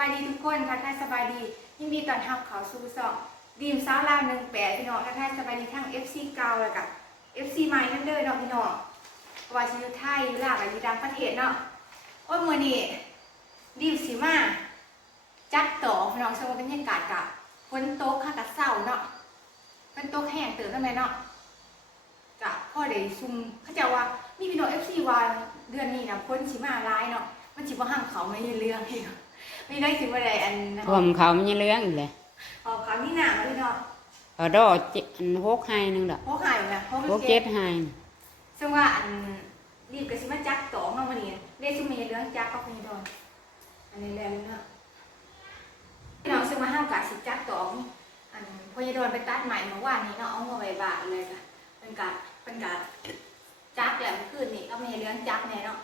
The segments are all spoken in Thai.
บายดีสบายดีทุกคนทักทายสบายดียินดีต้อนรับเขาสู่สองดีมสาวลาวหนึ่งแปดพี่น้องทักทายสบายดีทั้ง FC เก่าแล้วกับ FC ใหม่นั่นเลยเนาะพี่น้องว่าชิอยู่ไทยอยู่ลาวกับอยู่ต่างประเทศเนาะโอ้ยมือนี้ดีมสิมาจัดต่อพี่น้องชมบรรยากาศกับฝนตกค่ะกับเศร้าเนาะฝนตกแห้งเติมตั้งแต่เนาะกะพ่อได้ซุ่มเขาจะว่ามีพี่น้อง FC ว่าเดือนนี้นะฝนสิมาหลายเนาะมันจิบว่าห้ามเขาไม่ได้เรื่องเอง ม่ได้สิบ่ได้อันท่วมเขามันยังเลี้ยงอยู่เลยออกเขานี่หนามาพี่น้องเอาดอกเจ็ดอันหกไฮหนึงดอกเพราะหายนะเพราะมันหกเจ็เจ็บดไฮซึ่งว่าอันรีบก็สิมาจักตองเนาะวันนี้ได้ซุมีเรื่องจักก็พี่น้องอันนี้แหละเนาะพี่น้องซึ่งมาห้ามกะสิจักตองอันพอยายโดนไปตัดใหม่เมื่อวานนี้เนาะเอามาไว้บาทเลยค่ะเป็นกะเป็นกะจักแหละเมื่อคืนนี้ก็มีเรื่องจักแน่เนาะ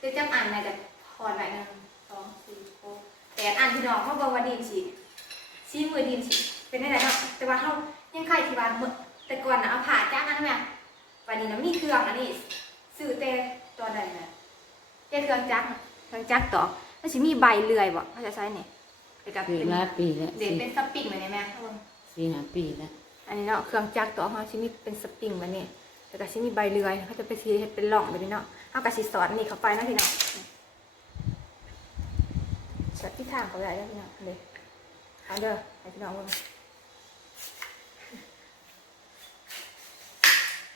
คือจักอันน่ะจะพอหน่อยหนึงสองสี่หก แปดอันพี่น้องเขาบอกว่าดีมสิซีมือดีมสิเป็นได้ไงเนาะแต่ว่าเขายังใครที่บ้านเมื่อแต่ก่อนนะเอาผ่าจักอันนั้นแม่วันนี้นะมีเครื่องอันนี้ซื้อแต่ตอนใดนะเจ้เครื่องจักรเครื่องจักรต่อมันสิมีใบเลื่อยบ่เขาจะใช้เนี่ยเดี๋ยวกับคือเป็นหลายปีแล้วเดี๋ยวสี่เป็นสปริงเลยไหมทุกคนสี่ห้าปีแล้วอันนี้เนาะเครื่องจักรตัวเขาชิมีเป็นสปริงแบบนี้แต่ก็ชิมีใบเลื่อยเขาจะไปซีให้เป็นหล่องแบบนี้เนาะเขาก็สิสอดนี่เข้าไปเนาะพี่เนาะ สอดที่ทางเขาได้แล้วพี่เนาะเลยเอาเด้อให้พี่น้องเบิ่ง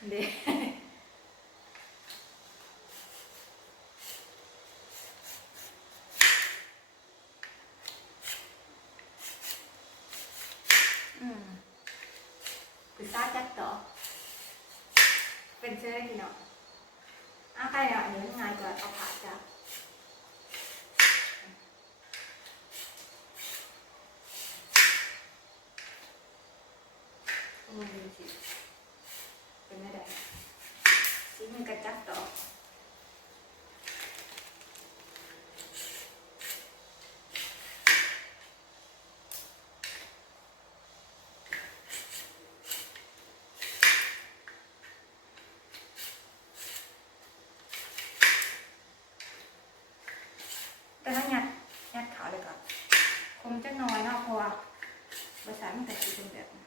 เด้อืมคือซาจักต่อ เป็นเสื้อพี่เนาะอ้าใครเนาะอันนี้ง่ายกว่าเอาผ่าจักอืมดูสิเป็นไม่ได้ชิ้นมันกระจักต่อ แต่ถ้ายัดยัดขาวเลยก็คมจะน้อยเนาะเพราะว่าภาษามันแต่คือเป็นแบบนี้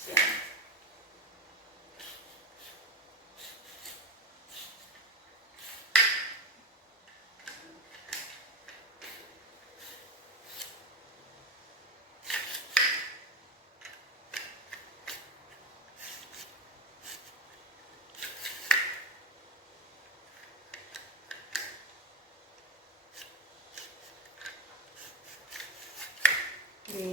เสียง ดี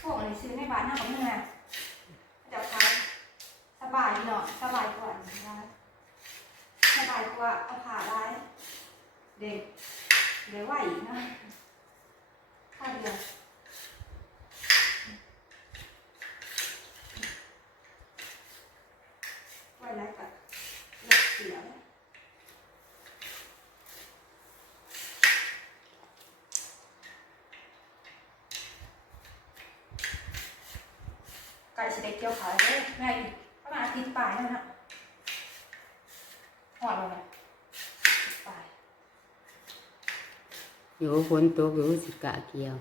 พวกอันนี้ซื้อในบ้านหน้าของเมืองจับขายสบายเนาะสบายกว่านะสบายก ว่าเอาผ่าได้เด็กเดี๋ยวไหวอีกนะข้าเดียวไหวแล้วก็หลับเสียแล้วไก่สิได้เกี่ยวขายได้ไงประมาณอาทิตย์ปลายแล้วนะหอดเลยนะอาทิตย์ปลาย อยู่ฝนตกอยู่สิกะเกี่ยว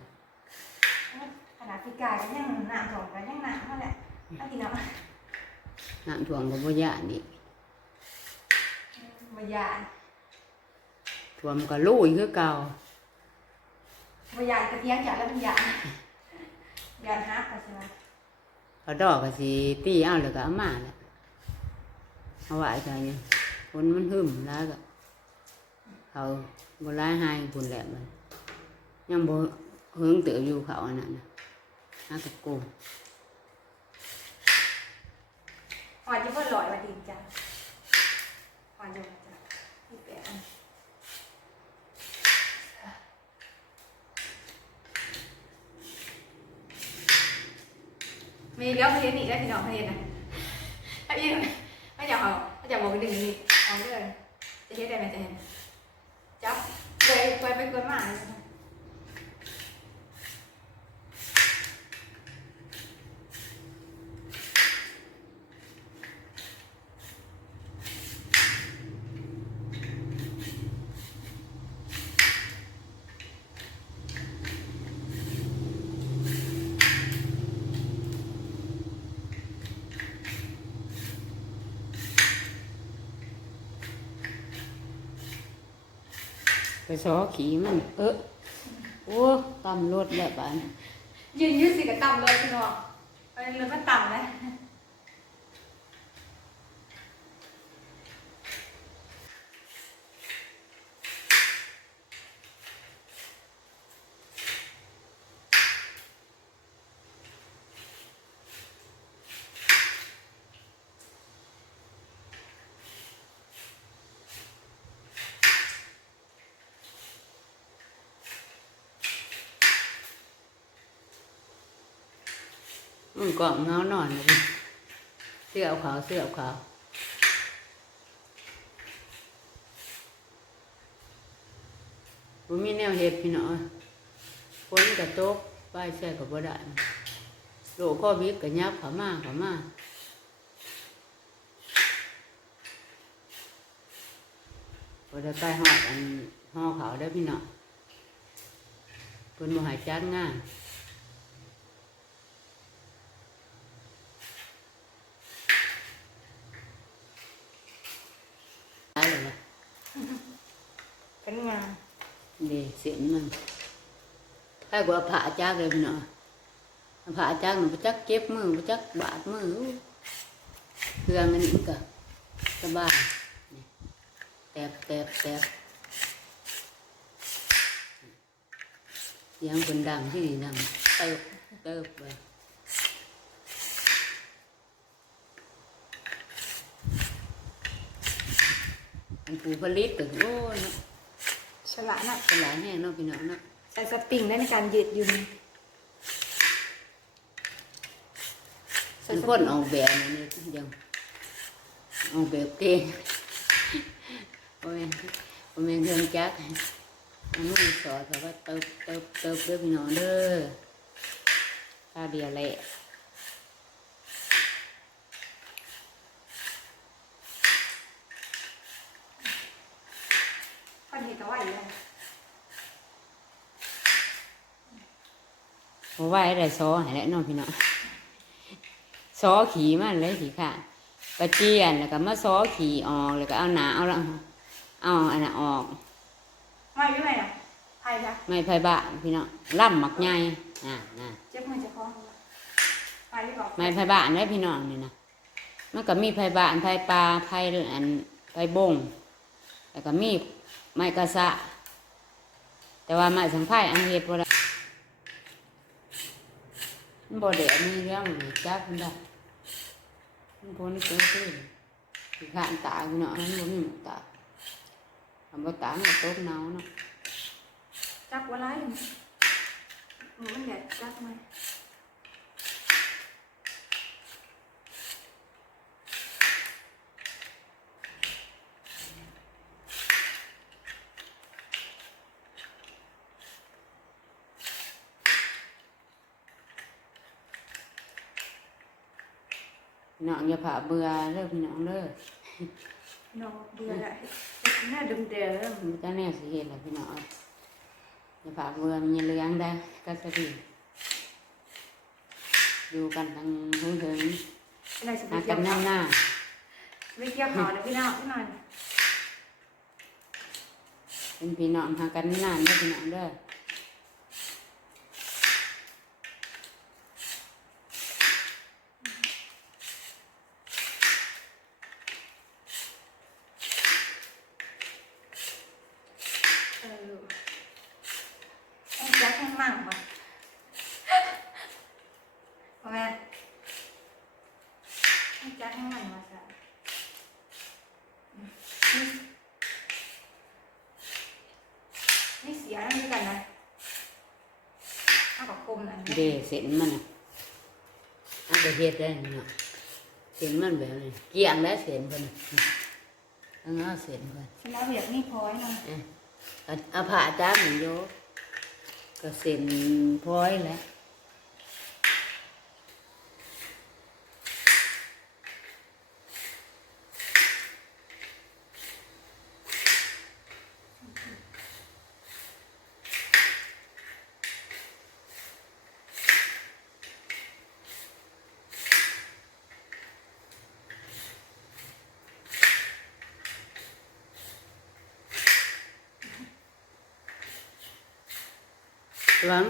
ขนาดพี่กายก็ยังหนาถงกันยังหนาเท่าแหละถ้ากินเอาน้ำท่วมก็บ่ยานอีกมายานท่วมก็ลุยคือเก่ามายานกระเทียงจากแล้วมันยานยานฮักใช่ไหมเอาดอกก็สิตีเอาแล้วก็เอามาแหละเอาไว้เท่านี้ฝนมันหึมแล้วก็เขาบ่ร้ายหายพุ่นแหละมัน ยังบ่เฮิงเติบอยู่เขาอันนั้นน่ะหากับกูหอนจะเพิ่ลอยมาดีจ้ะหอนจะมาจ้ะนี่แปะมีเลี้ยวเพลนอีกแล้วพี่น้องเพลนนะถ้าพี่ไม่อยากเอาไม่อยากบอกดึงนี่เอาเลยจะเฮ็ดได้ไหมจะเห็นจับเลยไปไปกวนมาเลย ซอขี่มันเออโอ้ตำรถแล้วบ้านยืนยืดสิกับต่ำเลยพี่น้องเอาเรือมันต่ำแลย มันกล่องเงานอนเลยเสื้อเอาขาวเสื้อเอาขาวผมมีแนวเห็ดพี่น้องฝนกระตกป้ายแช่กับบ่ได้โลกข้อวิกกับยับขามาขามาบ่ได้ไปหอดอันห่อขาวได้พี่น้องเพิ่นบ่หายจัดงาน ตายเลยนะ เป็นงานดีเสียงมันถ้ากว่าผ่าจักเลยพี่น้องผ่าจักหนูจักเจ็บมือจักบาดมือเครื่องอันนี้ก็สบายแตบแตบแตบเสียงเป็นดังที่นี่ดังเติบเติบไปอันผู้ผลิตก็โอ้ย ฉลาดนะตลาดแห้งเนาะพี่น้องเนาะใส่สปริงได้ในการยืดหยุ่นใส่เป็นสคปนริงออกแบบนี่ยังออกแบบเก่งโอ้ยโอ้ยเรื่องจักอันนู้นสอนเขาว่าเติบเติบเติบเด้อพี่น้องเด้อข้าวเดียวแหละ พอดีกับว่าอยู่แล้ว เพราะว่าอะไรซอให้แล้วเน้องพี่น้องซอขี่มันเลยขี่ค่ะกระเจียนแล้วก็มาซอขี่ออกแล้วก็เอาหนาเอาละเอาอันน่ะออกไม่ไม่อะไพ่จ้ะไม่ไผบ้านพี่น้องล่ำหมักใหญ่อ่าน่ะเจ็บมือจะคล้องไปดีกว่าไม้ไผ่บ้านได้พี่น้องนี่นะมันก็มีไผ่บ้านไผ่ปลาไผ่อันไผ่บงแล้วก็มีไม้กระสะแต่ว่าไม้สังไผ่อันเฮ็ดบ่ได้ มันบ่ได้มีเรื่องนี่จักมันได้มันพ้นเกินขึ้นสิข้านตายพี่น้องมันบ่มีหมกตายทำบ่ตายมันก็ตกหนาวเนาะจักว่าไรหนูมันอยากจักไหม น้องอย่าผ่าเบื่อเด้อพี่น้องเด้อน้องเบื่อละหน้าเดิมเดิมมันก็แน่สิเฮ็ดแหละพี่น้องอย่าผ่าเบื่อมีเรื่องได้ก็สดีอยู่กันทั้งหึงถึงอะไรสิไปหาเกี่กัยวนหน้าหน้าไปเกี่ยวเขาเดี๋ยวพี่น้องพี่น้องเป็นพี่น้องหากันนานเด้อพี่น้องเด้อ เออไอ้จักแห้งมั่งว่ะ มอัน เดเส้นมันน่ะเอันไปเฮ็ดได้นี่เนาะเส้นมันแบบนี้เกี่ยงแล้วเส้นเพิ่นน่ะอันนั้นเอาเส้นเพิ่นฉันแล้วอยากนี่พอยหน่อยเอ้ยเอาเอาผ้าจ้าหนึ่งโยก็เส้นพร้อยแหล้ว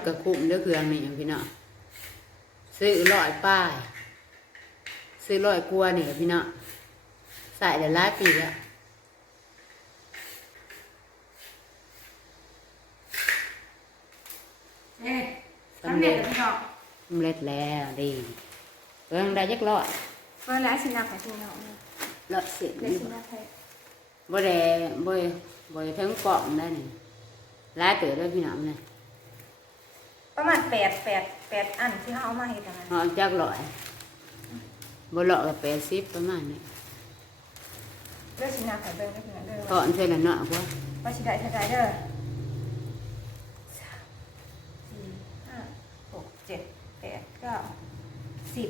กับคุ้มเด้อเครื่องนี่พี่น้องซื้อร้อยป้าย ซื้อร้อยกลัวนี่กับพี่น้องใส่ได้หลายปีแล้วเอ๊ะสำเร็จแล้วพี่น้องสำเร็จแล้วดีเรื่งได้จักร้อยเมื่อแล้สินาของพี่น้องร้อยเสิบเลยนี่สินาไทยบ่ได้บ่บ่ได้ทั้งกล่องได้นี่หลายเติบได้อพี่น้องเนี่ย ประมาณแปดแปดแปดอันที่เขาเอามาให้ทำงานหอมจักร้อยบ่เลาะก็แปดสิบประมาณนี้เลือกสินาไข่เบิ้งได้พี่น้องเด้อถอนใส่ละเนาะกว่าว่าสิได้เท่าไรเด้อสามสี่ห้าหกเจ็ดแปดเก้าสิบ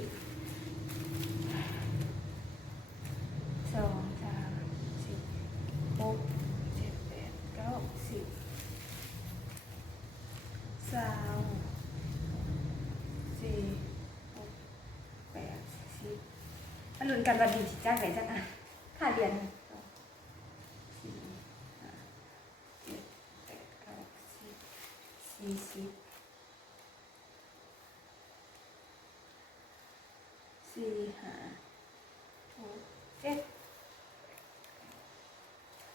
สองสามสี่หกเจ็ดแปดเก้าสิบสามสี่หกแปดสิบ มาลุ้นกันวันดีสิจ้างไหนจ้างอะค่าเรียนหนึ่งสองสี่ห้าเจ็ดแปดเก้าสิบสี่สิบสี่ห้าหกเจ็ด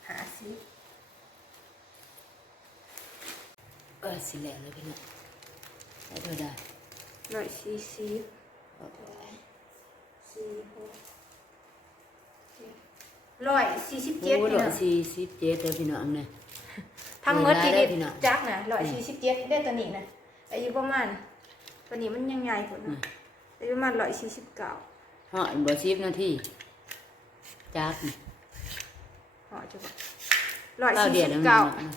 ห้าสิบเออสิแล้วเลยพี่น้องได้เท่าใดร้อยสี่สิบเอาไป สี่หกเจ็ดร้อยสี่สิบเจ็ดโอ้พี่ร้อน้ยองสี่สิบเจ็ดเลยพี่น้องเนี่ย ทั้งหมดที่เวลาได้ดิพี่น้อง จักนะร้อยสี่สิบเจ็ดได้ตัวนี้นะอายุประมาณตัวนี้มันยังไงผลนะอายุประมาณร้อยสี่สิบเก้าหอดบ่สิบนาทีจักนี่ห่อจะบอกร้อยเก้าสี่เดียสิวบแล้วเก้าพี่น้อง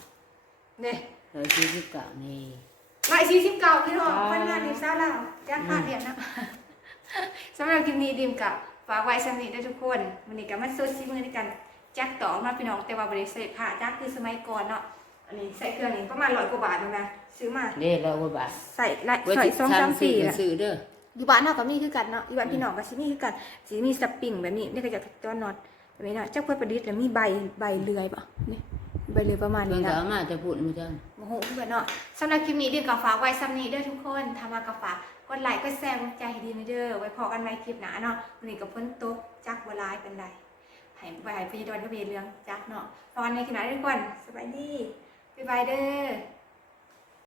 เนี่ยร้อยสี่สิบเก้านี่ ร้อยสี่สิบเก้าพี่น้องอ๋อคนงานดีซ่าแล้วจักห้าเดียนนะ สำหรับคลิปนี้ดิมกับฝากไว้สำหรับด้วยทุกคนวันนี้ก็มาสู้ซีมือในการจักต่อมาพี่น้องแต่ว่าบริษัทผ้าจักคือสมัยก่อนเนาะอันนี้ใส่เครื่องนี้ประมาณร้อยกว่าบาทนึงนะซื้อมาเด้ร้อยกว่าบาทใส่ละไว้ใส่ที่สองทสามำซื้สี่อก็ละซื้อเด้ออยู่บ้านเฮาก็มีคือกันเนาะอยู่บ้านพี่น้องก็สิมีคือกันสิมีสปริงแบบนี้นี่ก็จะตัวน็อตแบบนี้เนาะเจ้าเพื่อประดิษฐ์แล้วมีใบใบเลื่อยปะนี่ใบเลื่อยประมาณเพิ่นี้นก็นะเอามาจะพูดมาจังโอ้โหเพื่อนเนาะสำหรับคลิปนี้เดียวกับฝากไว้ซ้ำนี้เด้อทุกคนทำมากับฝากก ดไลค์กดแชร์กดใจให้ดีนะเด้อไว้พอกันใหม่คลิปหน้าเนาะวันนี้กับเพิ่นตกจักบัวลายเป็นไรหายไปหายพี่ดอนก็มีเรื่องจักเนาะตอนในขณะทุกคนสบายดีบ๊ายบายเด้อ